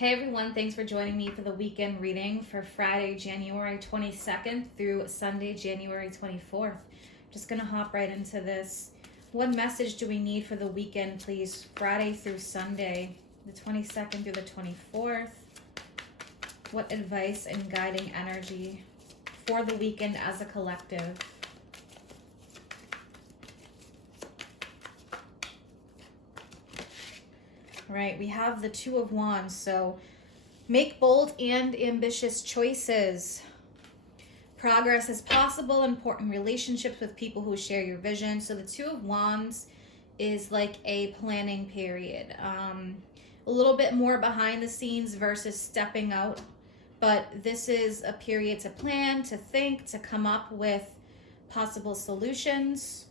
Hey everyone, thanks for joining me for the weekend reading for Friday, January 22nd through Sunday, January 24th. Just going to hop right into this. What message do we need for the weekend, please? Friday through Sunday, the 22nd through the 24th. What advice and guiding energy for the weekend as a collective? Right, we have the Two of Wands, so make bold and ambitious choices. Progress is possible, important relationships with people who share your vision. So the Two of Wands is like a planning period. A little bit more behind the scenes versus stepping out. But this is a period to plan, to think, to come up with possible solutions,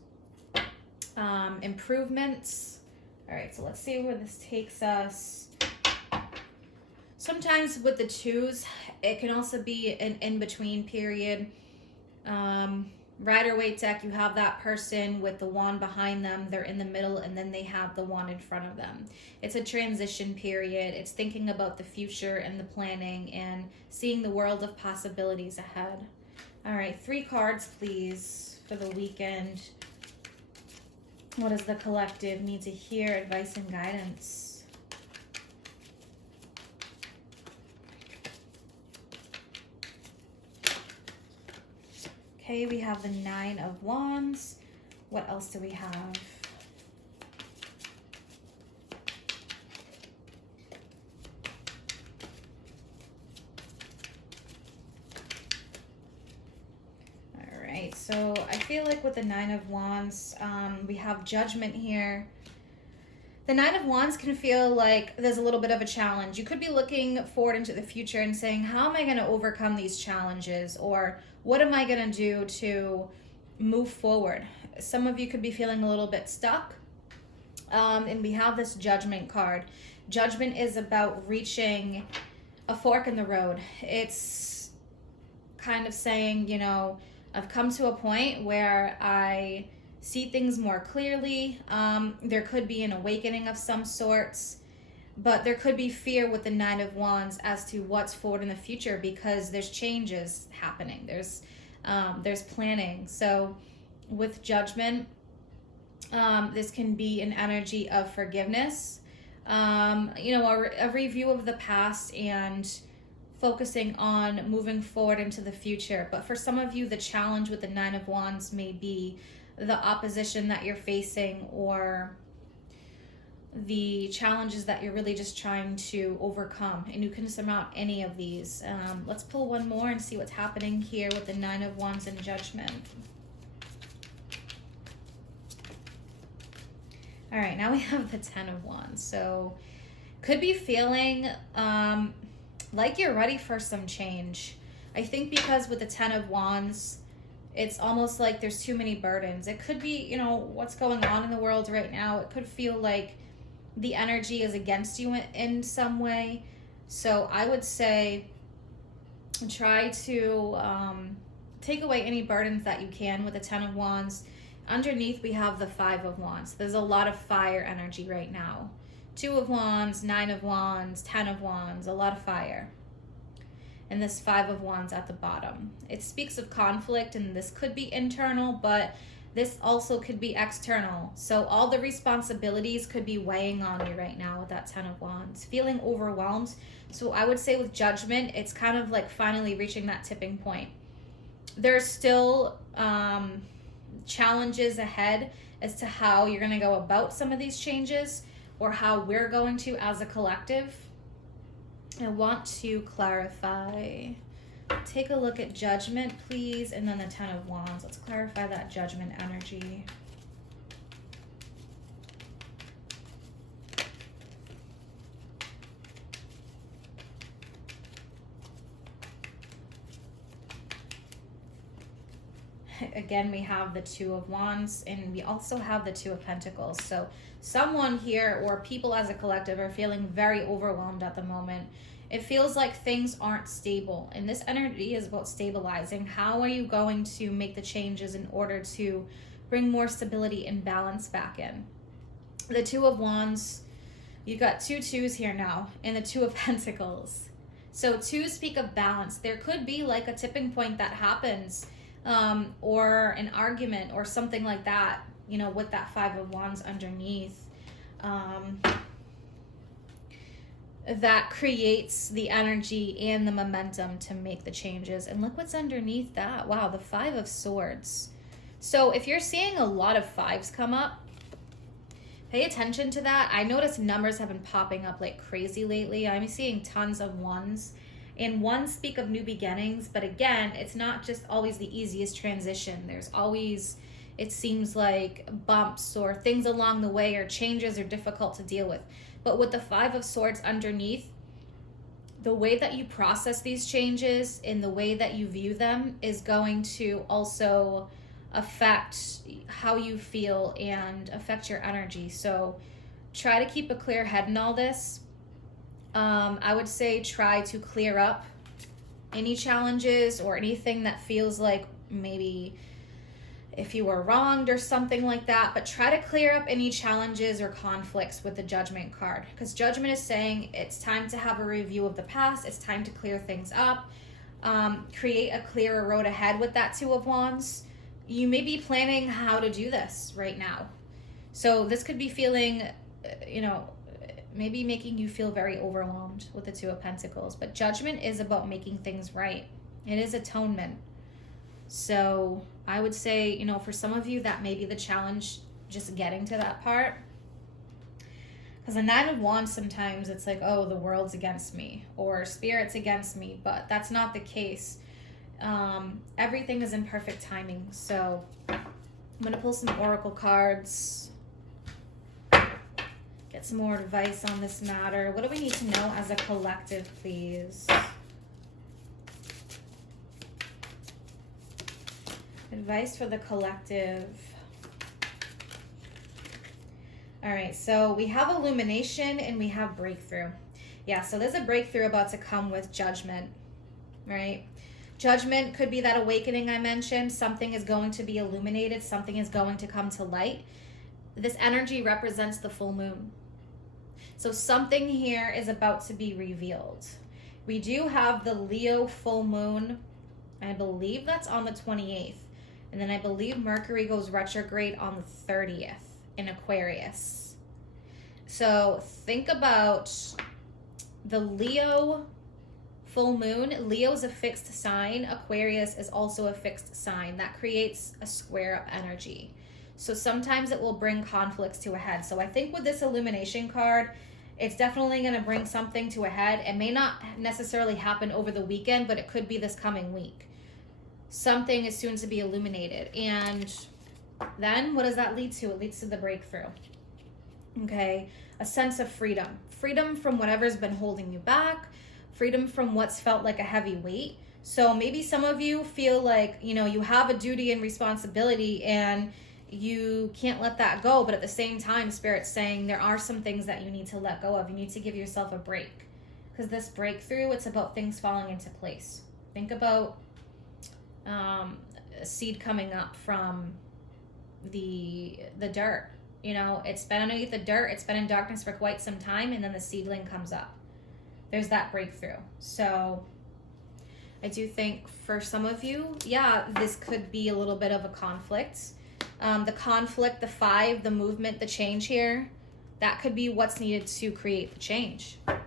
improvements. All right, so let's see where this takes us. Sometimes with the twos, it can also be an in-between period. Rider-Waite deck, you have that person with the wand behind them. They're in the middle, and then they have the wand in front of them. It's a transition period. It's thinking about the future and the planning and seeing the world of possibilities ahead. All right, 3 cards, please, for the weekend. What does the collective need to hear? Advice and guidance. Okay, we have the 9 of Wands. What else do we have? So I feel like with the 9 of Wands, we have Judgment here. The 9 of Wands can feel like there's a little bit of a challenge. You could be looking forward into the future and saying, how am I going to overcome these challenges? Or what am I going to do to move forward? Some of you could be feeling a little bit stuck. And we have this Judgment card. Judgment is about reaching a fork in the road. It's kind of saying, you know, I've come to a point where I see things more clearly. There could be an awakening of some sorts, but there could be fear with the 9 of Wands as to what's forward in the future because there's changes happening. There's planning. So with Judgment, this can be an energy of forgiveness, a review of the past and focusing on moving forward into the future. But for some of you, the challenge with the 9 of Wands may be the opposition that you're facing or the challenges that you're really just trying to overcome. And you can surmount any of these. Let's pull one more and see what's happening here with the 9 of Wands and Judgment. All right, now we have the 10 of Wands. So could be feeling like you're ready for some change. I think because with the 10 of Wands, it's almost like there's too many burdens. It could be, you know, what's going on in the world right now. It could feel like the energy is against you in some way. So I would say try to take away any burdens that you can with the 10 of Wands. Underneath, we have the 5 of Wands. There's a lot of fire energy right now. 2 of Wands, 9 of Wands, 10 of Wands, a lot of fire. And this 5 of Wands at the bottom. It speaks of conflict, and this could be internal, but this also could be external. So all the responsibilities could be weighing on you right now with that 10 of Wands. Feeling overwhelmed. So I would say with Judgment, it's kind of like finally reaching that tipping point. There's still challenges ahead as to how you're going to go about some of these changes, or how we're going to as a collective. I want to clarify. Take a look at Judgment, please, and then the 10 of Wands. Let's clarify that Judgment energy. Again, we have the 2 of Wands, and we also have the 2 of Pentacles. So someone here or people as a collective are feeling very overwhelmed at the moment. It feels like things aren't stable, and this energy is about stabilizing. How are you going to make the changes in order to bring more stability and balance back in? The 2 of Wands, You got 2 twos here now, and the 2 of Pentacles. So 2s speak of balance. There could be like a tipping point that happens, or an argument or something like that, you know, with that 5 of Wands underneath. That creates the energy and the momentum to make the changes. And look what's underneath that. Wow, the 5 of Swords. So if you're seeing a lot of 5s come up, pay attention to that. I notice numbers have been popping up like crazy lately. I'm seeing tons of 1s. And 1s speak of new beginnings. But again, it's not just always the easiest transition. There's always, it seems like, bumps or things along the way, or changes are difficult to deal with. But with the 5 of Swords underneath, the way that you process these changes and the way that you view them is going to also affect how you feel and affect your energy. So try to keep a clear head in all this. I would say try to clear up any challenges or anything that feels like maybe if you were wronged or something like that, but try to clear up any challenges or conflicts with the Judgment card, because Judgment is saying it's time to have a review of the past. It's time to clear things up, create a clearer road ahead with that 2 of Wands. You may be planning how to do this right now. So this could be feeling, you know, maybe making you feel very overwhelmed with the 2 of Pentacles. But Judgment is about making things right. It is atonement. So I would say, you know, for some of you, that may be the challenge, just getting to that part. Because the 9 of Wands, sometimes it's like, oh, the world's against me or Spirit's against me. But that's not the case. Everything is in perfect timing. So I'm going to pull some oracle cards, get some more advice on this matter. What do we need to know as a collective, please? Advice for the collective. All right, so we have illumination and we have breakthrough. Yeah, so there's a breakthrough about to come with Judgment, right? Judgment could be that awakening I mentioned. Something is going to be illuminated. Something is going to come to light. This energy represents the full moon. So something here is about to be revealed. We do have the Leo full moon. I believe that's on the 28th. And then I believe Mercury goes retrograde on the 30th in Aquarius. So think about the Leo full moon. Leo is a fixed sign. Aquarius is also a fixed sign. That creates a square up energy. So sometimes it will bring conflicts to a head. So I think with this illumination card, it's definitely going to bring something to a head. It may not necessarily happen over the weekend, but it could be this coming week. Something is soon to be illuminated. And then what does that lead to? It leads to the breakthrough. Okay, a sense of freedom. Freedom from whatever's been holding you back. Freedom from what's felt like a heavy weight. So maybe some of you feel like, you know, you have a duty and responsibility and you can't let that go. But at the same time, Spirit's saying there are some things that you need to let go of. You need to give yourself a break. Because this breakthrough, it's about things falling into place. Think about a seed coming up from the dirt. You know, it's been underneath the dirt. It's been in darkness for quite some time. And then the seedling comes up. There's that breakthrough. So I do think for some of you, yeah, this could be a little bit of a conflict. The conflict, the 5, the movement, the change here, that could be what's needed to create the change. All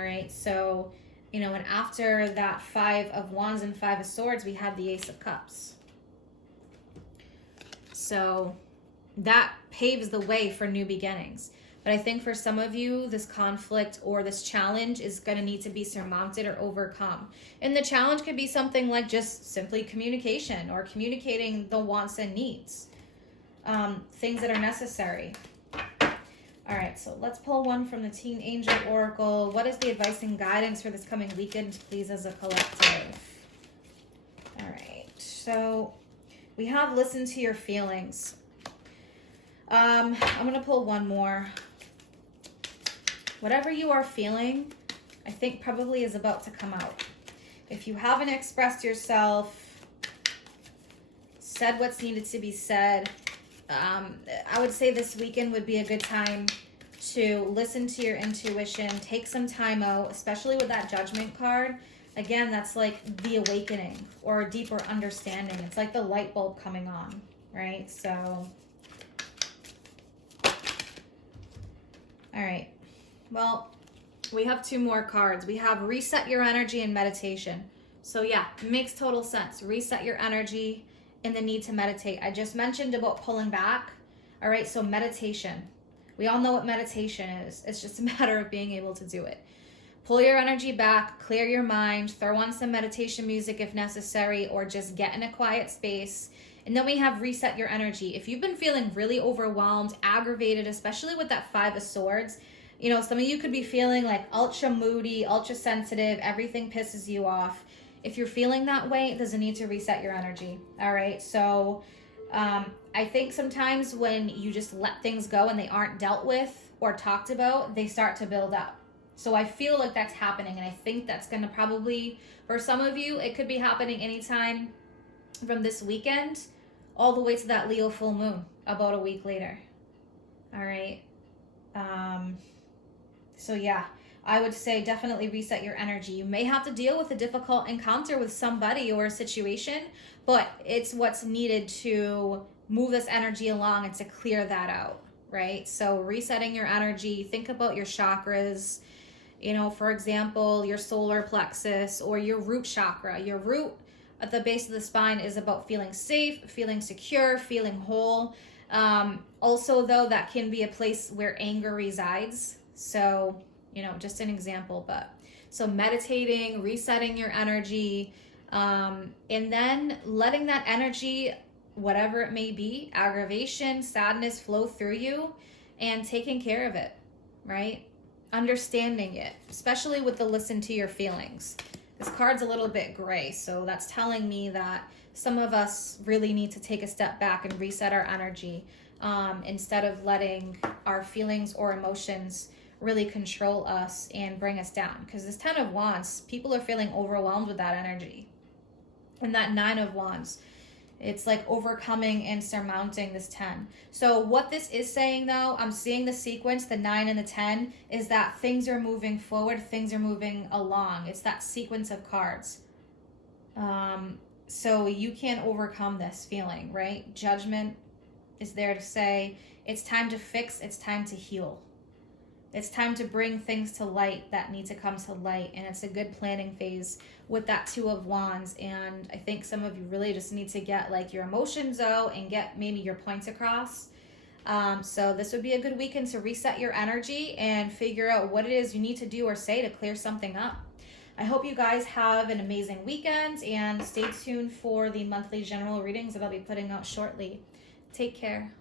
right. So, you know, and after that 5 of Wands and 5 of Swords, we have the Ace of Cups. So that paves the way for new beginnings. But I think for some of you, this conflict or this challenge is going to need to be surmounted or overcome. And the challenge could be something like just simply communication or communicating the wants and needs, things that are necessary. All right, so let's pull one from the Teen Angel Oracle. What is the advice and guidance for this coming weekend, please, as a collective? All right, so we have listen to your feelings. I'm going to pull one more. Whatever you are feeling, I think probably is about to come out. If you haven't expressed yourself, said what's needed to be said, I would say this weekend would be a good time to listen to your intuition, take some time out, especially with that Judgment card. Again, that's like the awakening or a deeper understanding. It's like the light bulb coming on, right? So, all right. Well, we have 2 more cards. We have reset your energy and meditation. So yeah, it makes total sense. Reset your energy and the need to meditate. I just mentioned about pulling back. All right, so meditation. We all know what meditation is. It's just a matter of being able to do it. Pull your energy back, clear your mind, throw on some meditation music if necessary, or just get in a quiet space. And then we have reset your energy. If you've been feeling really overwhelmed, aggravated, especially with that 5 of Swords, you know, some of you could be feeling like ultra moody, ultra sensitive, everything pisses you off. If you're feeling that way, there's a need to reset your energy. All right, so I think sometimes when you just let things go and they aren't dealt with or talked about, they start to build up. So I feel like that's happening, and I think that's going to probably, for some of you, it could be happening anytime from this weekend all the way to that Leo full moon about a week later. All right. So yeah, I would say definitely reset your energy. You may have to deal with a difficult encounter with somebody or a situation, but it's what's needed to move this energy along and to clear that out, right? So resetting your energy, think about your chakras. You know, for example, your solar plexus or your root chakra. Your root at the base of the spine is about feeling safe, feeling secure, feeling whole. Also, though, that can be a place where anger resides. So, you know, just an example. But so meditating, resetting your energy, and then letting that energy, whatever it may be, aggravation, sadness, flow through you and taking care of it, right? Understanding it, especially with the listen to your feelings. This card's a little bit gray, so that's telling me that some of us really need to take a step back and reset our energy instead of letting our feelings or emotions really control us and bring us down. Because this 10 of Wands, people are feeling overwhelmed with that energy. And that 9 of Wands, it's like overcoming and surmounting this 10. So what this is saying, though, I'm seeing the sequence, the 9 and the 10, is that things are moving forward, things are moving along. It's that sequence of cards. So you can't overcome this feeling, right? Judgment is there to say, it's time to fix, it's time to heal. It's time to bring things to light that need to come to light. And it's a good planning phase with that 2 of Wands. And I think some of you really just need to get like your emotions out and get maybe your points across. So this would be a good weekend to reset your energy and figure out what it is you need to do or say to clear something up. I hope you guys have an amazing weekend and stay tuned for the monthly general readings that I'll be putting out shortly. Take care.